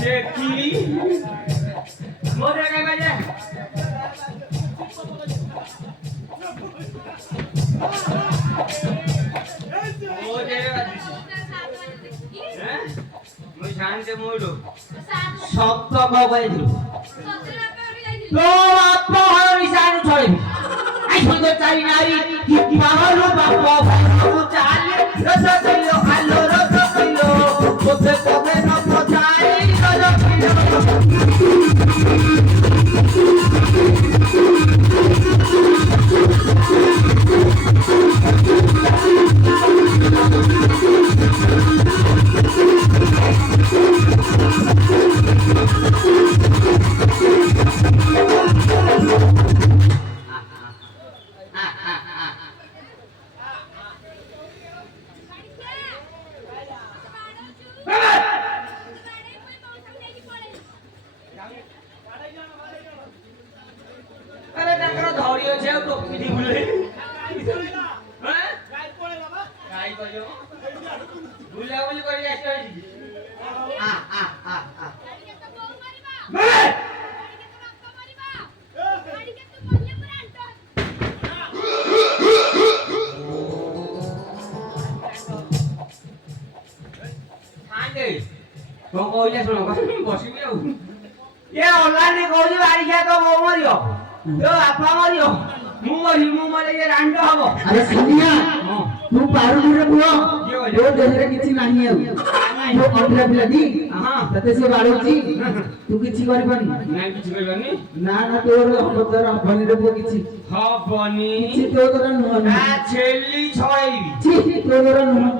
চেকি মোরে কে বাজে মোরে হ্যাঁ মই শান্তে মোড়ো শব্দ কবাই দিল তো আপা হরি শান ছড়ি আই সুন্দর চাই নারী কি পাহাড় বাবা ভালো চালে রস কইলো আলো রস কইলো কোতে কোতে নব চাই রস কইলো ଅନଲାଇନରେ କହୁଛି ବାରି ଖିଆ ତ ବୋଉ ମରିବ ତୋ ବାପା ମରିବ ମୁଁ ମରିଲେ ରାଣ୍ଡ ହବ ଆରେ ସୁନିଆ ତୁ ପାରୁନରେ ପୁଅ ତୋ ଦେହରେ କିଛି ନାହିଁ ଆଉ ତୁ ଅଣ୍ଟିଆ ପିଲାଟି ତତେ ସେ ବାଡୁଛି ତୁ କିଛି କରିପାରୁନି ନାଇଁ କିଛି କରିବାନି ନା ନା ତୋର ହବନି ହବନି ରେ ପୁଅ କିଛି ହବନି କିଛି ତୋ ଦ୍ୱାରା ନୁହଁ ନା ଛେଲି ଛଳେଇବି ଛି ତୋ ଦ୍ୱାରା ନୁହଁ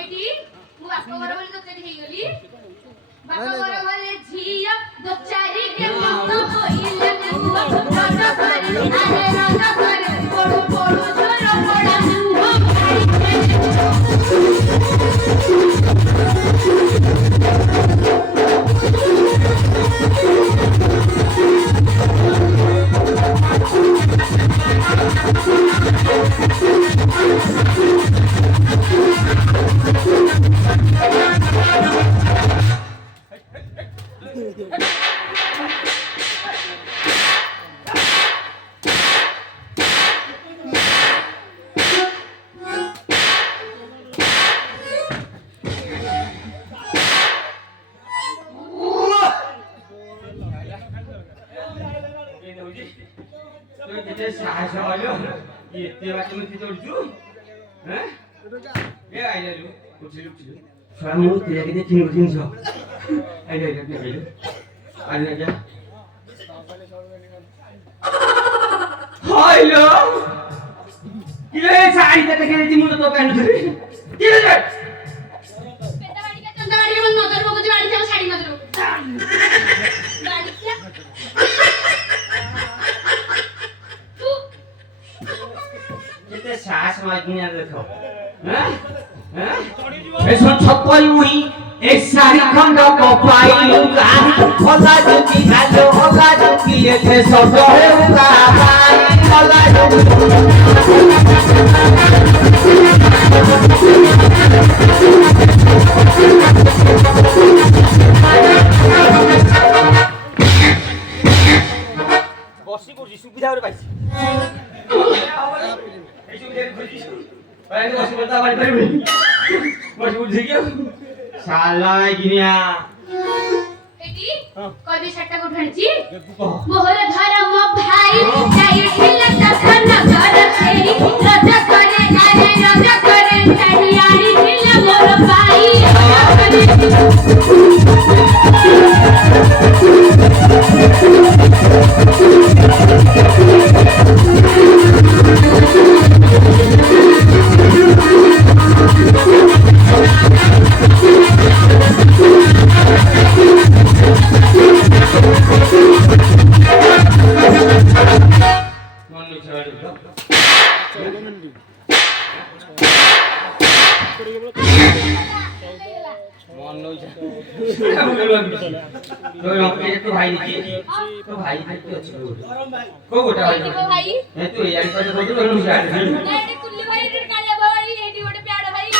ଏଠି ମୁଁ ବାପ ଘର ବୋଲି ତତେ ହେଇଗଲି ବାପ ଘର ଗଲେ ଝିଅ ଦୋ ଚାରି କେ ମତ ହୋଇଲେ ପୁଅ ରଜ କରି ଆରେ ରଜ କରି ପଡୁ ପଡୁ ଝର ପଡା ମୁହ ସାହସ ହলো ଏତେ ବାଟ ମତେ ଚଢୁଛୁ ହେଁ ଏ ଆଇଲାଲୁ ଉଠିଲୁ ଛୁଆ ମୁଁ ତିଆ କେତେ ଚିହ୍ନ ଜିନିଷ ଆଇଲା ଆଇଲା ଆଇଲା ହାଇଲୋ କିଲେ ଶାଢୀ তে দেখে দিছি ମୁଁ তো পেনুଥିଲି কিলে যে পেটা বাড়ি কে চন্দা বাড়ি মন নজর পকছি বাড়ি যাও শাড়ি নজর বাড়ি কে কেতে সাহস মাইকিনা দেখো হ্যাঁ হ্যাঁ এসব ছপই মুই এই শাড়ি খন্ড কপাইলু গান খোলা যদি আলো খোলা যদি এতে শব্দ হেউকা পাই খোলা যদি বসি পড়ছি সুবিধা করে পাইছি এই সুবিধা খুঁজিস ভাই বসি পড়তা বাড়ি পারবি বসি উঠে গিয়ে শালা গিনিয়া এটি কবি সেটা উঠাইছি মোহর ধর মো ভাই যাই ঠেলা তখন ঘর ফেরি রাজা করে আরে রাজা করে তাই আড়ি ঠেলা মোর ভাই तो भाई नीचे तो भाई देखते अच्छे को गोटा भाई देखो भाई मैं तो यार का तो बोल रहा हूं यार नहीं कुल्ली भाई रे कालिया भाई एडी बड़े प्यारा भाई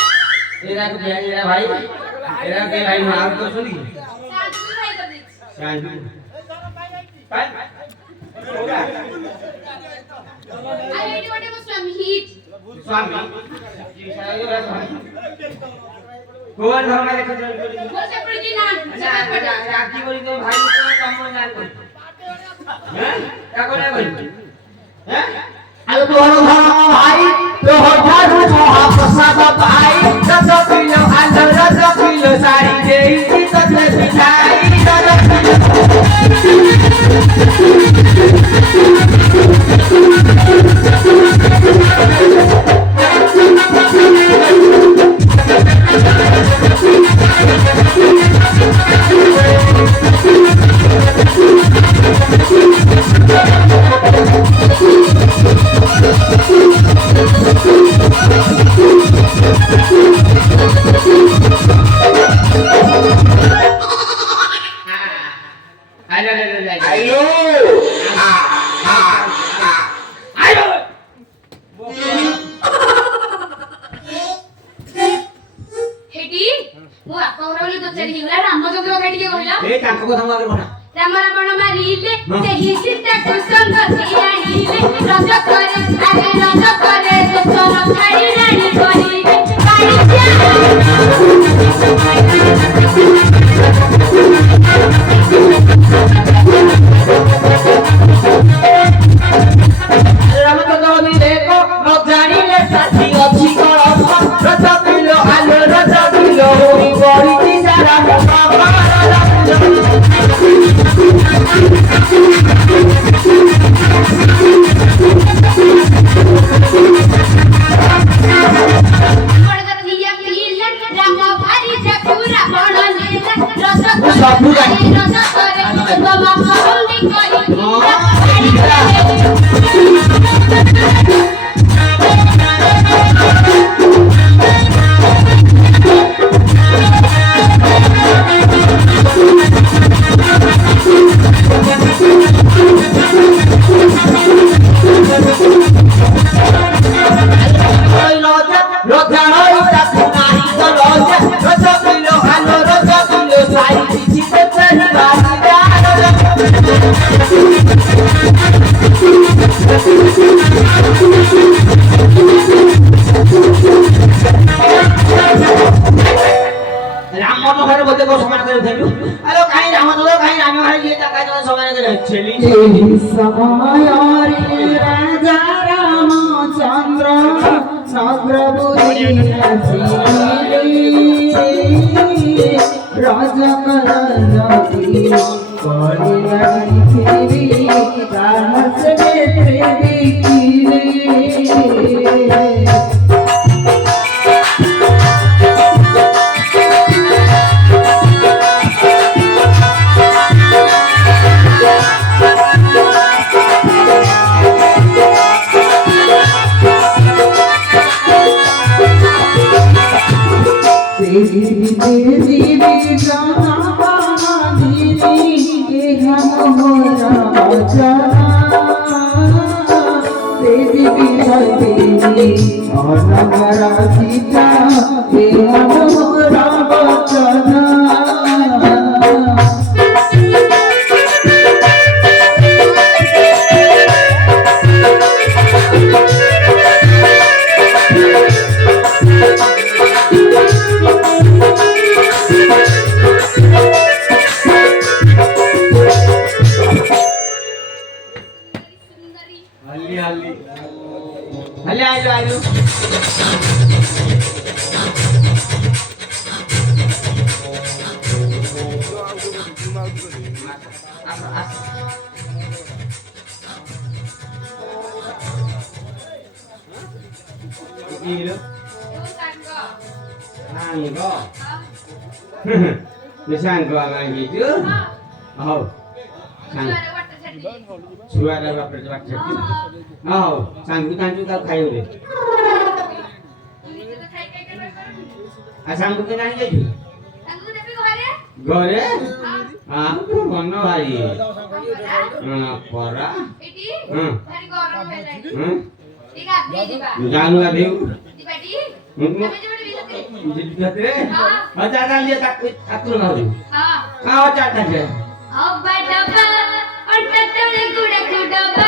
एरा को प्यार एरा भाई ଏରା କେ ଭାଇ ମାର କରୁଛନ୍ତି କି? ସାଧୁ ଭାଇ କରିଦେଇଛି କାଇଁ? ଆଉ ଏଇଠି ଗୋଟେ ମୋ ସ୍ୱାମୀ ହିଟ୍ ସ୍ୱାମୀ କୋଉ ଧର୍ମ ଦେଖୁଛନ୍ତି? ମୋର ସେପଟେ କେହି ନାହାନ୍ତି ରାତି ବୋଲି ତ ଭାଇ ତମ ନା କର हैं क्या कोने भाई हैं আলো তোর ভাই তো হঠাৎ মহা প্রসাদ পাই রস কিলো আলো রস কিলো শাড়ি দেই ততে পিঠাই রস आयो आयो हेटी मो बापा घर बोली तो चली गला रामचंद्र का टिके कहला ए काको को धंगा कर राम रावण मारिले सेही सीता को संग सियाइले रज करे आगे रज करे देशर छाड़ी रानी करिले काई जा রামচন্দ্র দেখো ন জানিলে সাথী অছি কলম রস কিলো আলো রস কিলো হরি বড়ি সারা বাবা बड़गर दिया पीले राम भारी जपुरा बड़ लीला रस करे रस करे बाबा कहली करी রোজা হই তাকু নাহি তো লজা রস কিলো আলো রস কিলো সাই দিছি তো চাহি राम मन घर बोलते को समान करे थेलु हेलो काई राम तो काई राम घर लिए ता काई तो समान करे छेली এই সময় রাজা রামচন্দ্র নগ্রবুদ্ধি রাজকরণী করিলাইছিলি সাহস নেত্রে দেখিলে हल्ली हल्ली हल्ली आयो आयो Gila. Nang ko. Nisan ko ang gitu. Oh. Sang. Suara bapak cepat jadi. Oh, sanggutan juga kayu deh. Sanggutan aja juga. Gore? Ah, tu mana hari? Pora? Jangan lagi. Jadi katre. Ha. Macam tak lihat aku nak hari. Ha. Kau cakap je. अब्बा डब्बा अंटतले गुड़ गुड़ब्बा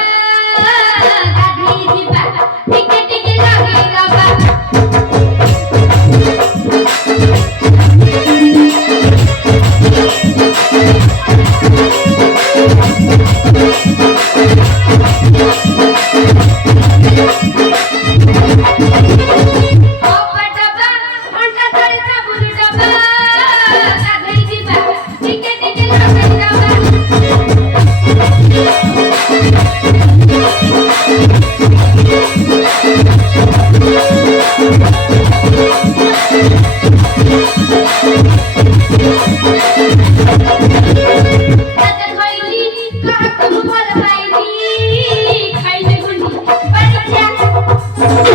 गाधी जीबा टिके टिके लागे रब्बा अब्बा डब्बा अंटतले साबुन डब्बा गाधी जीबा टिके टिके लागे रब्बा तत होइली कहा तुम भल पाइली खाइले गुंडी परीक्षा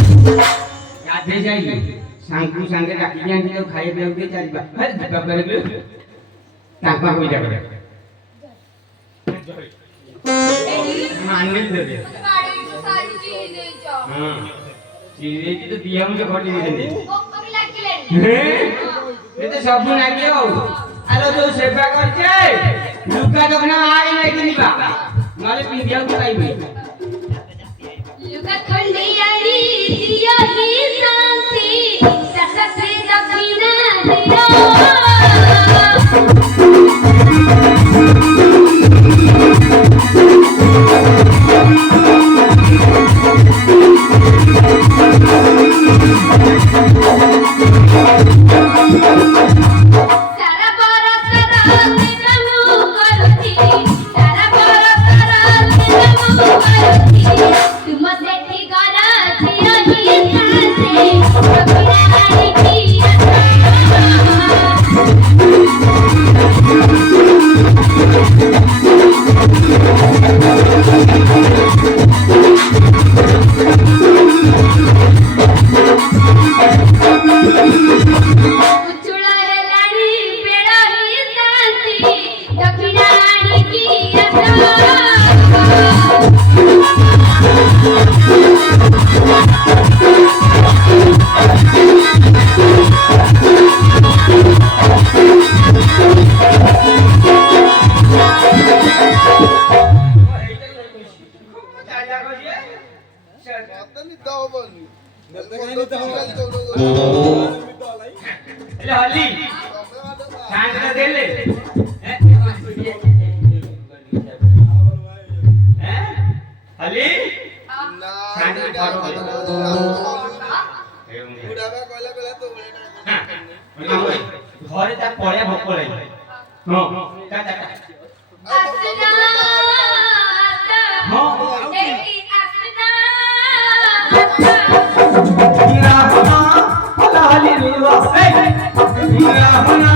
गाधे जाइए सांगू सांगे राखी जान के खाए पिए के चली बा अरे दीपा कर ले टापा हो जाए मान ले दे गाड़ी सारी चीज दे जो हां चीज़ें की तो दिया मुझे खोटी दे दे बक लागिले ये तो सब ना गयो आलो तो सेवा करछे लुका दखना आगे नहीं दिनी बाबा माले पिंडिया को पाइबे लुका खंडियारी दिया ही शांति सससे दक्षिणा दियो सारा बरस रात नमु करती सारा बरस रात नमु करती तुम सेठी गरा छियो ही साथे कपिरानी की उचुड़ा है लाड़ी पेड़ा ही शांति दक्षिणानी की असा हली शांत दे ले हली ঘরে তার পড়ে ভোগ করে হ্যাঁ असना हाँ। एकी असना रावणा हला हली रुवा रावणा